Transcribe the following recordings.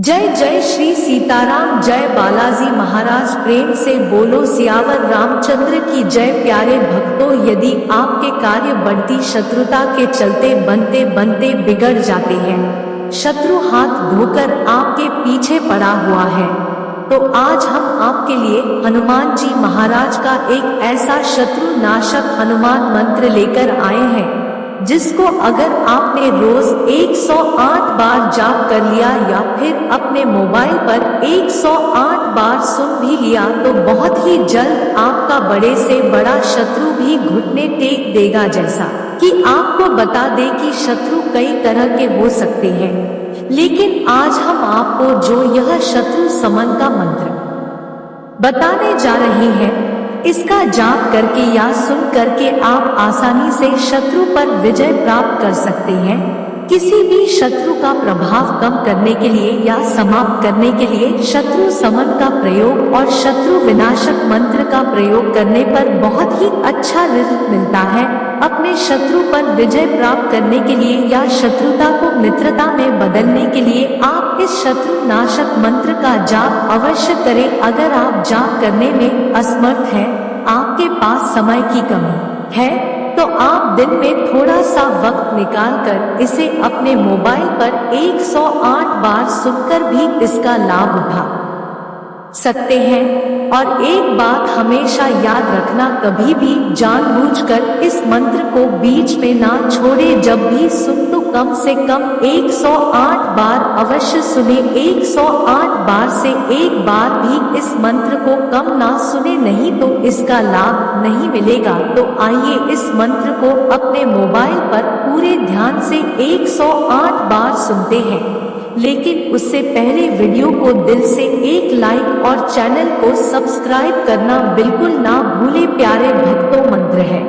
जय जय श्री सीताराम, जय बालाजी महाराज। प्रेम से बोलो सियावर रामचंद्र की जय। प्यारे भक्तों, यदि आपके कार्य बढ़ती शत्रुता के चलते बनते बनते बिगड़ जाते हैं, शत्रु हाथ धोकर आपके पीछे पड़ा हुआ है, तो आज हम आपके लिए हनुमान जी महाराज का एक ऐसा शत्रु नाशक हनुमान मंत्र लेकर आए हैं, जिसको अगर आपने रोज 108 बार जाप कर लिया या फिर अपने मोबाइल पर 108 बार सुन भी लिया तो बहुत ही जल्द आपका बड़े से बड़ा शत्रु भी घुटने टेक देगा। जैसा कि आपको बता दे कि शत्रु कई तरह के हो सकते हैं, लेकिन आज हम आपको जो यह शत्रु समन का मंत्र बताने जा रहे हैं, इसका जाप करके या सुन करके आप आसानी से शत्रु पर विजय प्राप्त कर सकते हैं। किसी भी शत्रु का प्रभाव कम करने के लिए या समाप्त करने के लिए शत्रु समन का प्रयोग और शत्रु विनाशक मंत्र का प्रयोग करने पर बहुत ही अच्छा रिजल्ट मिलता है। अपने शत्रु पर विजय प्राप्त करने के लिए या शत्रुता को मित्रता में बदलने के लिए आप इस शत्रु नाशक मंत्र का जाप अवश्य करें। अगर आप जाप करने में असमर्थ हैं, आपके पास समय की कमी है, तो आप दिन में थोड़ा सा वक्त निकालकर इसे अपने मोबाइल पर 108 बार सुनकर भी इसका लाभ उठा सकते हैं। और एक बात हमेशा याद रखना, कभी भी जानबूझकर इस मंत्र को बीच में ना छोड़े। जब भी सुन तो कम से कम 108 बार अवश्य सुने। 108 बार से एक बार भी इस मंत्र को कम ना सुने, नहीं तो इसका लाभ नहीं मिलेगा। तो आइए इस मंत्र को अपने मोबाइल पर पूरे ध्यान से 108 बार सुनते हैं, लेकिन उससे पहले वीडियो को दिल से एक लाइक और चैनल को सब्सक्राइब करना बिल्कुल ना भूले। प्यारे भक्तों, मंत्र है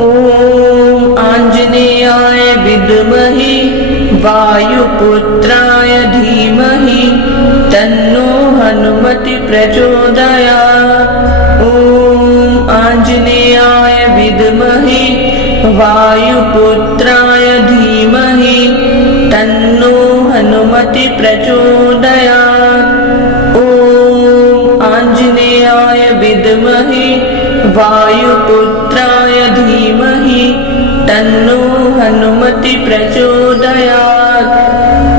ओम आंजनेयाय विद्महे वायुपुत्राय धीमहि तन्नो हनुमति प्रचोदयात्। ओम आंजनेयाय विद्महे वायुपुत्राय धीमहि तन्नो हनुमति प्रचोदयात्। ओम आंजनेयाय विद्महे वायुपुत्राय धीमहि तन्नो हनुमति प्रचोदयात्।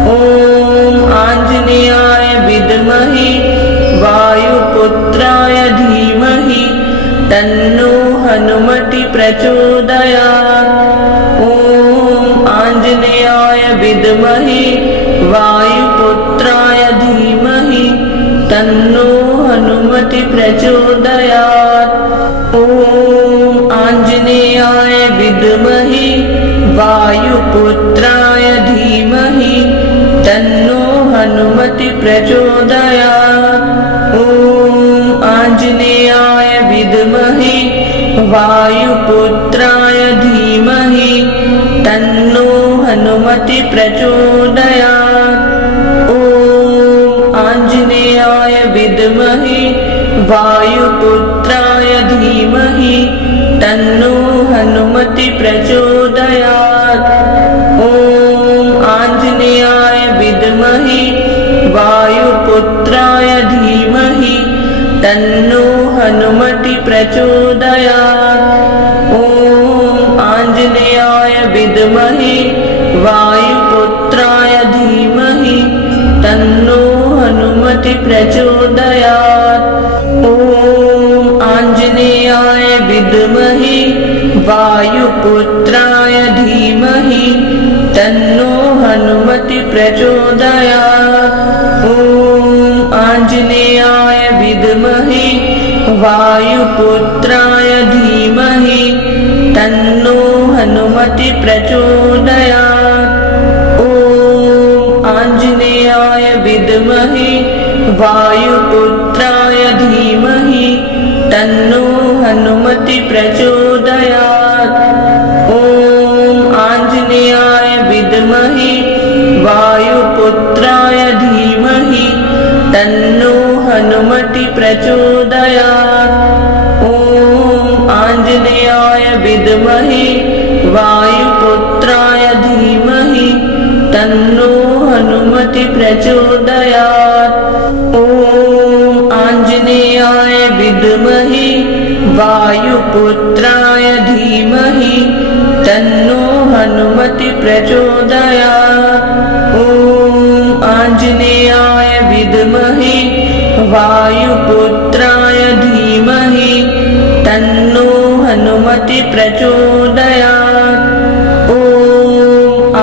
ओम आंजनेयाय विद्महे वायुपुत्राय धीमहि तन्नो हनुमति प्रचोदयात्। ओम आंजनेयाय विद्महे वायुपुत्राय धीमहि तन्नो हनुमति प्रचोदयात्। ओम आंजनेयाय विद्महे वायुपुत्राय धीमहि तन्नो हनुमति प्रचोदयात्। ओम आंजनेयाय विद्महे वायुपुत्राय धीमहि तन्नो हनुमति प्रचोदयात्। ओम आंजनेयाय विद्महे वायुपुत्राय धीमहि तन्नो हनुमति प्रचोदयात्। ओम आंजनेयाय विद्महे वायुपुत्राय धीमहि तन्नो हनुमति प्रचोदयात्। ओम आंजनेयाय विद्महे वायुपुत्राय धीमहि तन्नो हनुमति प्रचोदयात्। ओम आंजनेयाय विद्महे वायुपुत्राय धीमहि तन्नो हनुमति प्रचोदयात्। ओम आंजनेयाय विद्महे वायुपुत्राय धीमहि तन्नो हनुमति प्रचोदयात्। ओम आंजनेयाय विद्महे वायुपुत्राय धीमहि तन्नो हनुमति प्रचोदयात्। ओम आंजनेयाय विद्महे वायुपुत्राय धीमहि तन्नो हनुमति प्रचोदयात्। ओम आंजनेयाय विद्महे वायुपुत्राय धीमहि तन्नो हनुमति हनुमति प्रचोदयात्। ॐ आञ्जनेयाय विद्महे वायुपुत्राय धीमहि तन्नो हनुमति प्रचोदयात्। ॐ आञ्जनेयाय विद्महे वायुपुत्राय धीमहि तन्नो हनुमति प्रचोदयात्। ॐ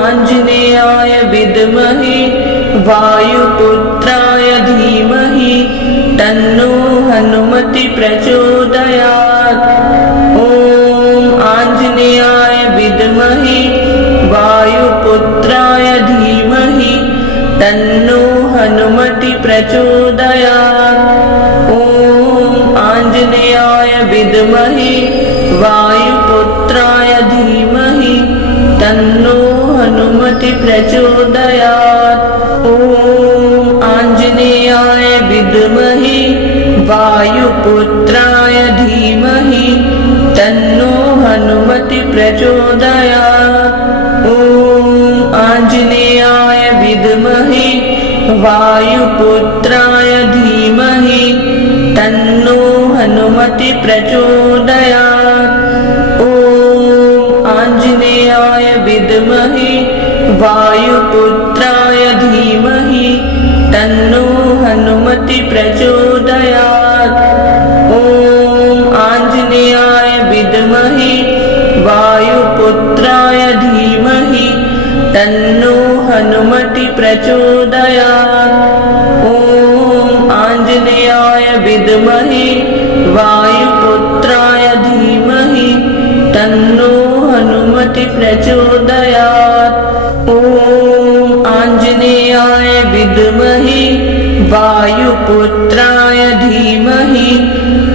आञ्जनेयाय विद्महे वायुपुत्राय धीमहि तन्नो हनुमति प्रचोदयात्। ॐ आञ्जनेयाय विद्महे वायुपुत्राय धीमहि तन्नो हनुमति प्रचोदयात्। ॐ आञ्जनेयाय विद्महे वायुपुत्राय धीमहि तन्नो हनुमति प्रचोदयात्। ॐ आञ्जनेयाय विद्महे वायुपुत्राय धीमहि तन्नो हनुमति प्रचोदयात्। ॐ आञ्जनेयाय विद्महे वायुपुत्राय धीमहि तन्नो हनुमति प्रचोदयात्। ॐ आञ्जनेयाय विद्महे वायुपुत्राय धीमहि तन्नो हनुमति प्रचोदयात्। ॐ आञ्जनेयाय विद्महे वायुपुत्राय धीमहि तन्नो हनुमति प्रचोदयात्। ॐ आञ्जनेयाय विद्महे वायुपुत्राय धीमहि तन्नो हनुमति प्रचोदयात्। ॐ आञ्जनेयाय विद्महे वायुपुत्राय धीमहि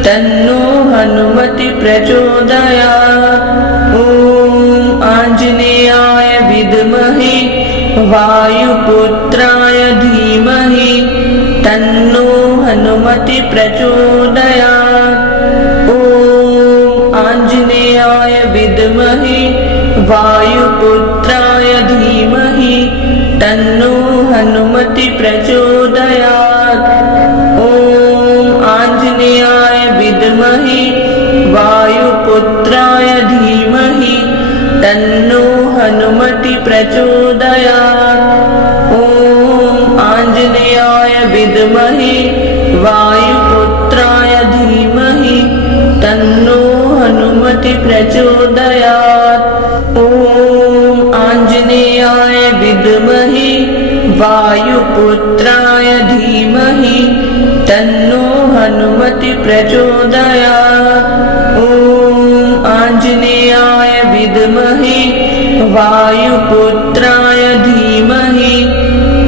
तन्नो हनुमति प्रचोदयात्। ॐ आञ्जनेयाय विद्महे वायुपुत्राय धीमहि तन्नो हनुमति प्रचोदयात्। ॐ आञ्जनेयाय विद्महे वायुपुत्राय धीमहि तन्नो हनुमति प्रचोदयात्। ॐ आञ्जनेयाय विद्महे वायुपुत्राय धीमहि तन्नो हनुमति प्रचोदयात्। ॐ आञ्जनेयाय विद्महे वायुपुत्राय धीमहि तन्नो हनुमति प्रचोदयात्। ॐ आञ्जनेयाय विद्महे वायुपुत्राय धीमहि तन्नो हनुमति प्रचोदयात्। ॐ आञ्जनेयाय विद्महे वायुपुत्राय धीमहि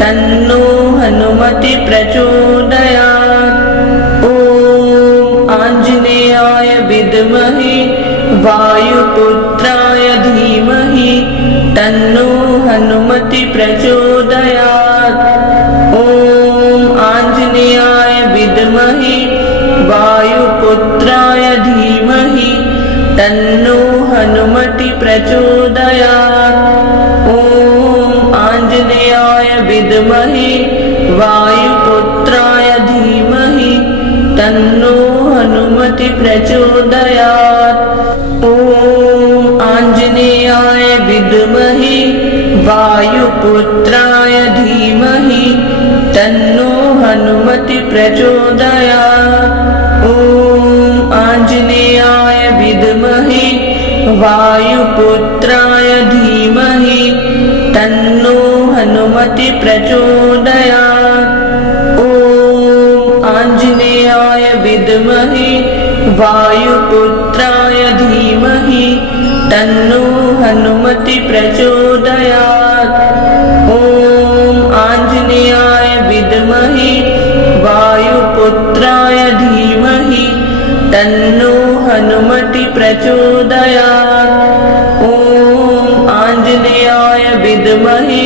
तन्नो हनुमति प्रचोदयात्। ॐ आञ्जनेयाय विद्महे वायुपुत्राय धीमहि तन्नो हनुमति प्रचोदयात्। ॐ आञ्जनेयाय विद्महे वायुपुत्राय धीमहि तन्नो हनुमति प्रचोदयात्। ॐ आञ्जनेयाय विद्महे वायुपुत्राय धीमहि तन्नो हनुमति प्रचोदयात्। ॐ आञ्जनेयाय विद्महे वायुपुत्राय धीमहि तन्नो हनुमति प्रचोदयात्। ॐ आञ्जनेयाय विद्महे वायुपुत्राय धीमहि तन्नो हनुमति प्रचोदयात्। ॐ आञ्जनेयाय विद्महे वायुपुत्राय धीमहि तन्नो हनुमति प्रचोदयात्। ॐ आञ्जनेयाय विद्महे वायुपुत्राय धीमहि तन्नो हनुमति प्रचोदयात्। ॐ आञ्जनेयाय विद्महे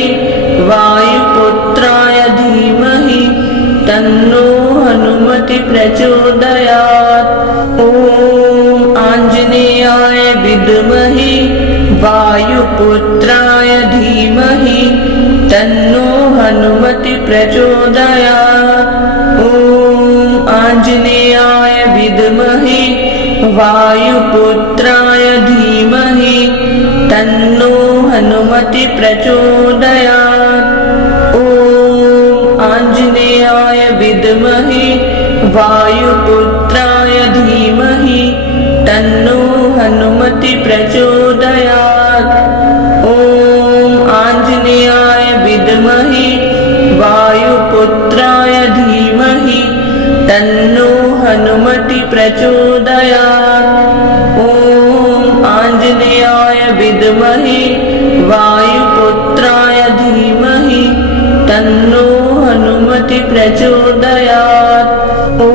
वायुपुत्राय धीमहि तन्नो हनुमति प्रचोदयात्। ॐ आञ्जनेयाय विद्महे वायुपुत्राय धीमहि तन्नो हनुमति प्रचोदयात्। ॐ आञ्जनेयाय विद्महे वायुपुत्राय धीमहि तन्नो हनुमति प्रचोदयात्। ॐ आञ्जनेयाय विद्महे वायुपुत्राय धीमहि तन्नो हनुमति प्रचोदयात्। ॐ आञ्जनेयाय विद्महे वायुपुत्राय धीमहि तन्नो हनुमति प्रचोदयात्। ॐ आञ्जनेयाय विद्महे वायुपुत्राय धीमहि तन्नो हनुमति प्रचोदयात्। ॐ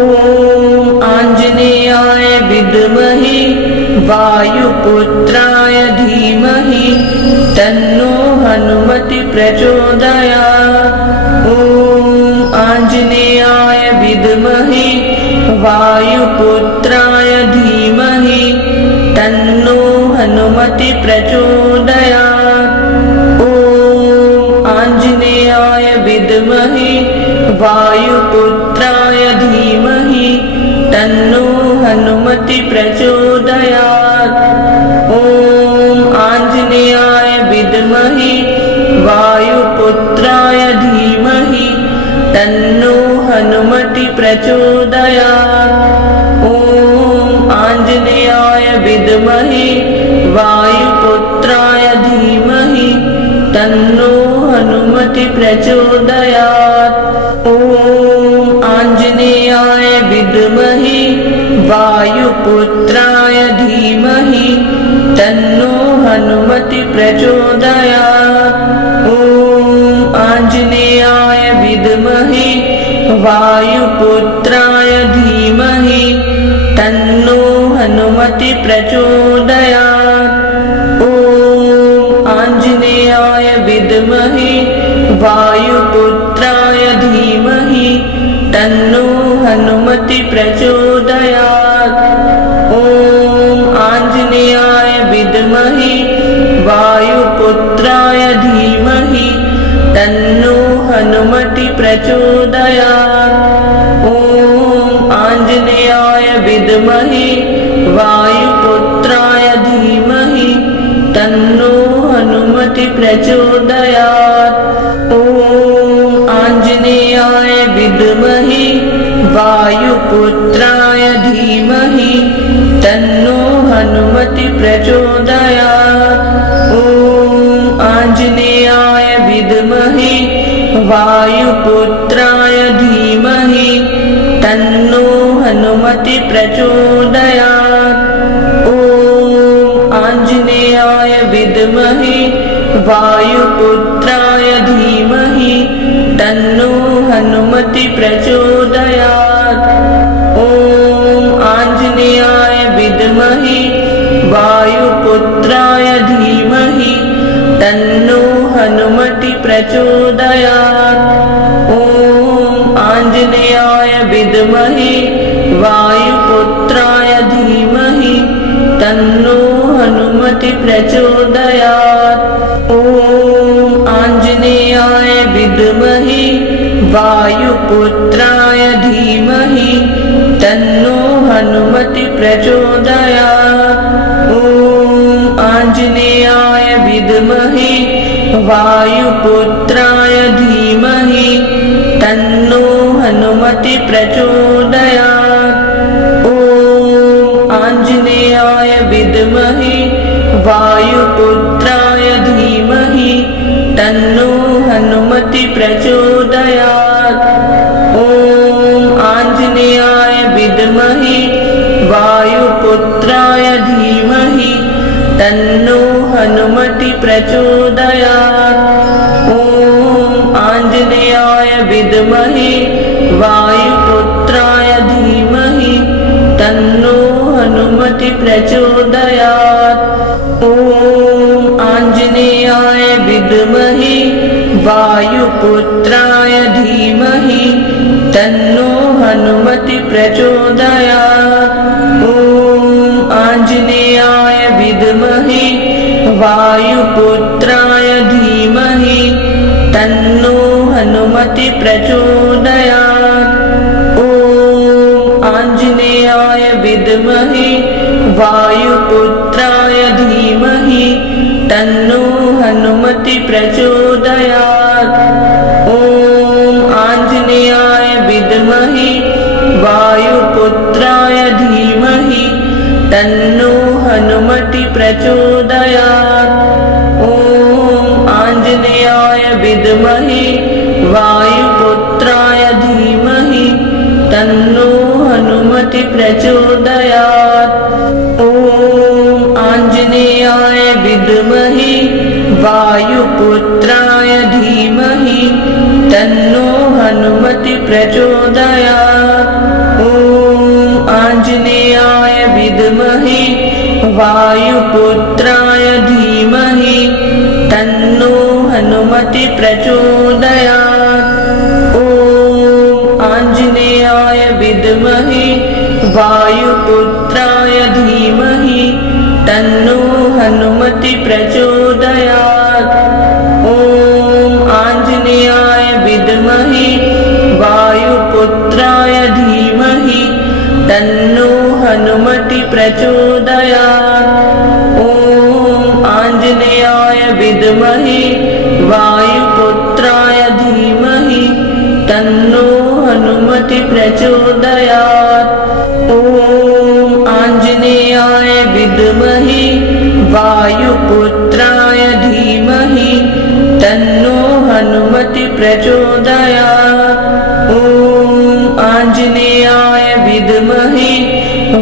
आञ्जनेयाय विद्महे वायुपुत्राय धीमहि तन्नो हनुमति प्रचोदयात्। ॐ आञ्जनेयाय विद्महे वायुपुत्राय धीमहि तन्नो हनुमति प्रचोदयात्। ॐ आञ्जनेयाय विद्महे वायुपुत्राय धीमहि तन्नो हनुमति प्रचोदयात्। ॐ आञ्जनेयाय विद्महे वायुपुत्राय धीमहि तन्नो हनुमति प्रचोदयात्। ॐ आञ्जनेयाय विद्महे वायुपुत्राय धीमहि तन्नो हनुमति प्रचोदयात्। ॐ आञ्जनेयाय विद्महे वायुपुत्राय धीमहि तन्नो हनुमति प्रचोदयात्। ॐ आञ्जनेयाय विद्महे वायुपुत्राय धीमहि तन्नो हनुमति प्रचोदयात्। ॐ आञ्जनेयाय विद्महे वायुपुत्राय धीमहि तन्नो हनुमति प्रचोदयात्। ॐ आञ्जनेयाय विद्महे वायुपुत्राय धीमहि तन्नो हनुमति प्रचोदयात्। ॐ आञ्जनेयाय विद्महे वायुपुत्राय धीमहि तन्नो हनुमति प्रचोदयात्। ॐ आञ्जनेयाय विद्महे वायुपुत्राय धीमहि तन्नो हनुमति प्रचोदयात्। ॐ आञ्जनेयाय विद्महे वायुपुत्राय धीमहि तन्नो हनुमति प्रचोदयात्। ॐ आञ्जनेयाय विद्महे वायुपुत्राय धीमहि तन्नो हनुमति प्रचोदयात्। ॐ आञ्जनेयाय विद्महे वायुपुत्राय धीमहि तन्नो हनुमति प्रचोदयात्। ॐ आञ्जनेयाय विद्महे वायुपुत्राय धीमहि तन्नो हनुमति प्रचोदयात्। ॐ आञ्जनेयाय विद्महे वायुपुत्राय धीमहि तन्नो हनुमति प्रचोदयात्। ॐ आञ्जनेयाय विद्महे वायुपुत्राय धीमहि तन्नो हनुमति प्रचोदयात्। ॐ आञ्जनेयाय विद्महे वायुपुत्राय धीमहि तन्नो हनुमति प्रचोदयात्। ॐ आञ्जनेयाय विद्महे वायुपुत्राय धीमहि तन्नो हनुमति प्रचोदयात्। ॐ आञ्जनेयाय विद्महे वायुपुत्राय धीमहि तन्नो हनुमति प्रचोदयात्। ॐ आञ्जनेयाय विद्महे वायुपुत्राय धीमहि तन्नो हनुमति प्रचोदयात्। ॐ आञ्जनेयाय विद्महे वायुपुत्राय धीमहि तन्नो हनुमति प्रचोदयात्। ॐ आञ्जनेयाय विद्महे वायुपुत्राय धीमहि तन्नो हनुमति प्रचोदयात्। ॐ आञ्जनेयाय विद्महे वायुपुत्राय धीमहि तन्नो हनुमति प्रचोदयात्। ॐ आञ्जनेयाय विद्महे वायुपुत्राय धीमहि तन्नो हनुमति प्रचोदयात्। ॐ आञ्जनेयाय विद्महे वायुपुत्राय धीमहि तन्नो हनुमति प्रचोदयात्। ॐ आञ्जनेयाय विद्महे वायुपुत्राय धीमहि तन्नो हनुमति प्रचोदयात्। ॐ आञ्जनेयाय विद्महे वायुपुत्राय धीमहि तन्नो हनुमति प्रचोदयात्। ॐ आञ्जनेयाय विद्महे वायुपुत्राय धीमहि तन्नो हनुमति प्रचोदयात्। ॐ आञ्जनेयाय विद्महे वायुपुत्राय धीमहि तन्नो हनुमति प्रचोदयात्। ॐ आञ्जनेयाय विद्महे वायुपुत्राय धीमहि तन्नो हनुमति प्रचोदयात्। ॐ आञ्जनेयाय विद्महे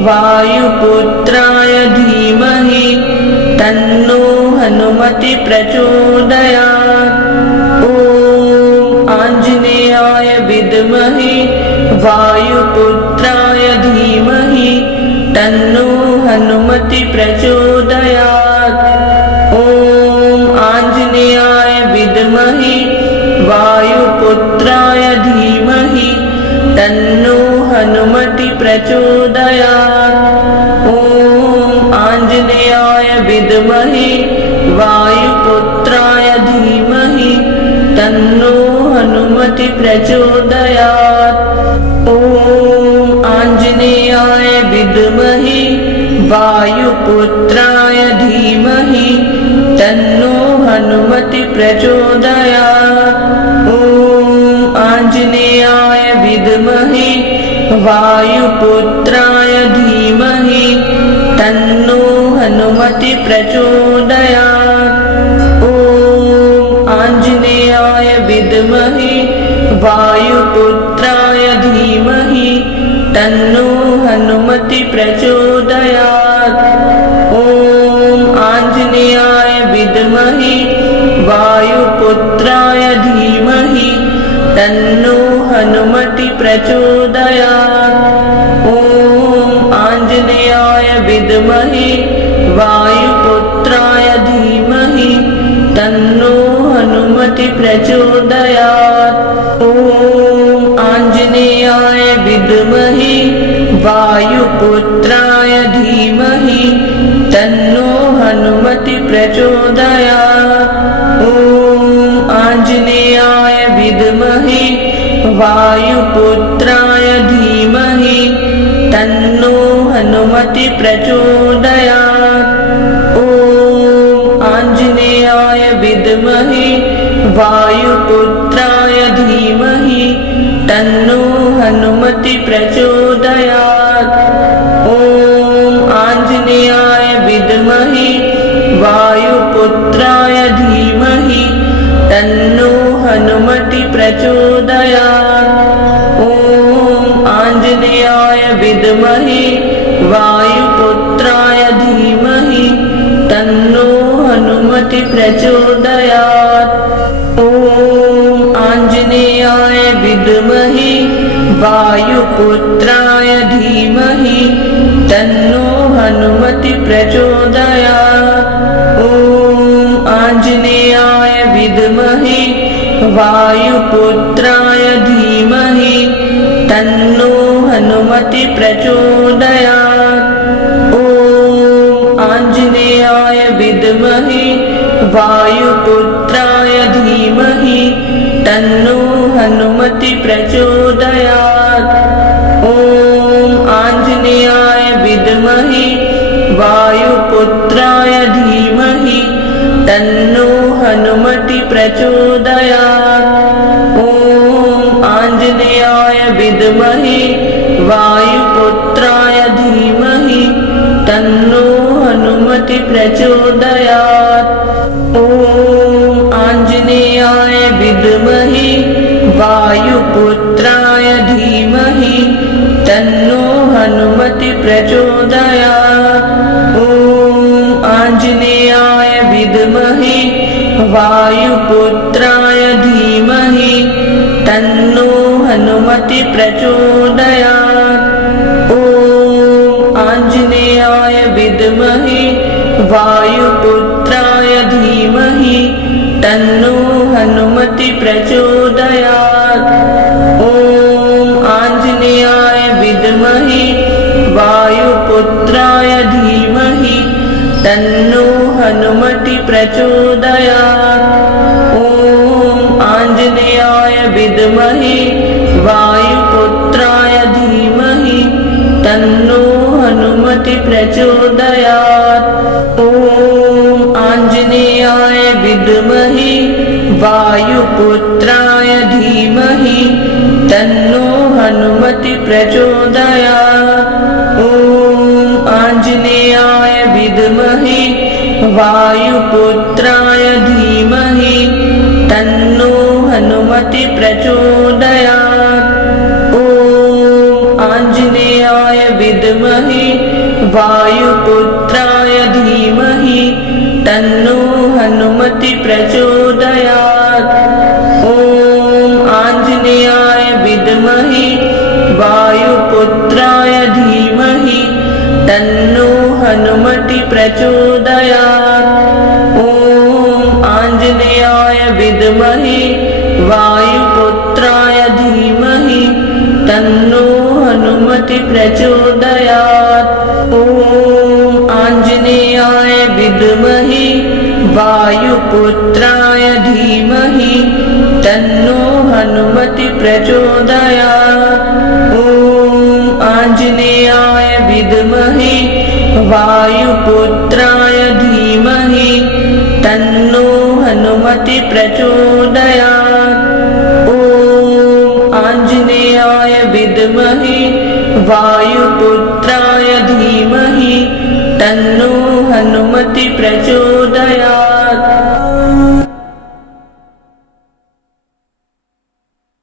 वायुपुत्राय धीमहि तन्नो हनुमति प्रचोदयात्। ॐ आञ्जनेयाय विद्महे वायुपुत्राय धीमहि तन्नो हनुमति प्रचोदयात्। ॐ आञ्जनेयाय विद्महे वायुपुत्राय धीमहि तन्नो हनुमति प्रचोदयात्। ॐ आञ्जनेयाय विद्महे वायुपुत्राय धीमहि तन्नो हनुमति प्रचोदयात्। ॐ आञ्जनेयाय विद्महे वायुपुत्राय धीमहि तन्नो हनुमति प्रचोदयात्। ॐ आञ्जनेयाय विद्महे वायुपुत्राय धीमहि तन्नो हनुमति प्रचोदयात्। ॐ आञ्जनेयाय विद्महे वायुपुत्राय धीमहि तन्नो हनुमति प्रचोदयात्। ॐ आञ्जनेयाय विद्महे वायुपुत्राय धीमहि तन्नो हनुमति प्रचोदयात्। ॐ आञ्जनेयाय विद्महे वायुपुत्राय धीमहि तन्नो हनुमति प्रचोदयात्। ॐ आञ्जनेयाय विद्महे वायुपुत्राय धीमहि तन्नो हनुमति प्रचोदयात्। ॐ आञ्जनेयाय विद्महे वायुपुत्राय धीमहि तन्नो हनुमति प्रचोदयात्। ॐ आञ्जनेयाय विद्महे वायुपुत्राय धीमहि तन्नो हनुमति प्रचोदयात्। ॐ आञ्जनेयाय विद्महे वायुपुत्राय धीमहि तन्नो हनुमति प्रचोदयात्। ॐ आञ्जनेयाय विद्महे वायुपुत्राय धीमहि तन्नो हनुमति प्रचोदयात्। ॐ आञ्जनेयाय विद्महे वायुपुत्राय धीमहि तन्नो हनुमति प्रचोदयात्। ॐ आञ्जनेयाय विद्महे वायुपुत्राय धीमहि तन्नो हनुमति प्रचोदयात्। ॐ आञ्जनेयाय विद्महे वायुपुत्राय धीमहि तन्नो हनुमति प्रचोदयात्। ॐ आञ्जनेयाय विद्महे वायुपुत्राय धीमहि तन्नो हनुमति प्रचोदयात्। ॐ आञ्जनेयाय विद्महे वायुपुत्राय धीमहि तन्नो हनुमति प्रचोदयात्। ॐ आञ्जनेयाय विद्महे वायुपुत्राय धीमहि तन्नो हनुमति प्रचोदयात्। ॐ आञ्जनेयाय विद्महे वायुपुत्राय धीमहि तन्नो हनुमति प्रचोदयात्। ॐ आञ्जनेयाय विद्महे वायुपुत्राय धीमहि तन्नो हनुमति प्रचोदयात्। ॐ आञ्जनेयाय विद्महे वायुपुत्राय धीमहि तन्नो हनुमति प्रचोदयात्। ॐ आञ्जनेयाय विद्महे वायुपुत्राय धीमहि तन्नो हनुमति प्रचोदयात्। ॐ आञ्जनेयाय विद्महे वायुपुत्राय धीमहि तन्नो हनुमति प्रचोदयात्। ॐ आञ्जनेयाय विद्महे वायुपुत्राय धीमहि तन्नो हनुमति प्रचोदयात्। ॐ आञ्जनेयाय विद्महे वायुपुत्राय धीमहि तन्नो हनुमति प्रचोदयात्। ॐ आञ्जनेयाय विद्महे वायुपुत्राय धीमहि तन्नो हनुमति प्रचोदयात्। ॐ आञ्जनेयाय विद्महे वायुपुत्राय धीमहि तन्नो हनुमति प्रचोदयात्। ॐ आञ्जनेयाय विद्महे वायुपुत्राय धीमहि तन्नो हनुमति प्रचोदयात्। ॐ आञ्जनेयाय विद्महे वायुपुत्राय धीमहि तन्नो हनुमति प्रचोदयात्। ॐ आञ्जनेयाय विद्महे वायुपुत्राय धीमहि तन्नो हनुमति प्रचोदयात्।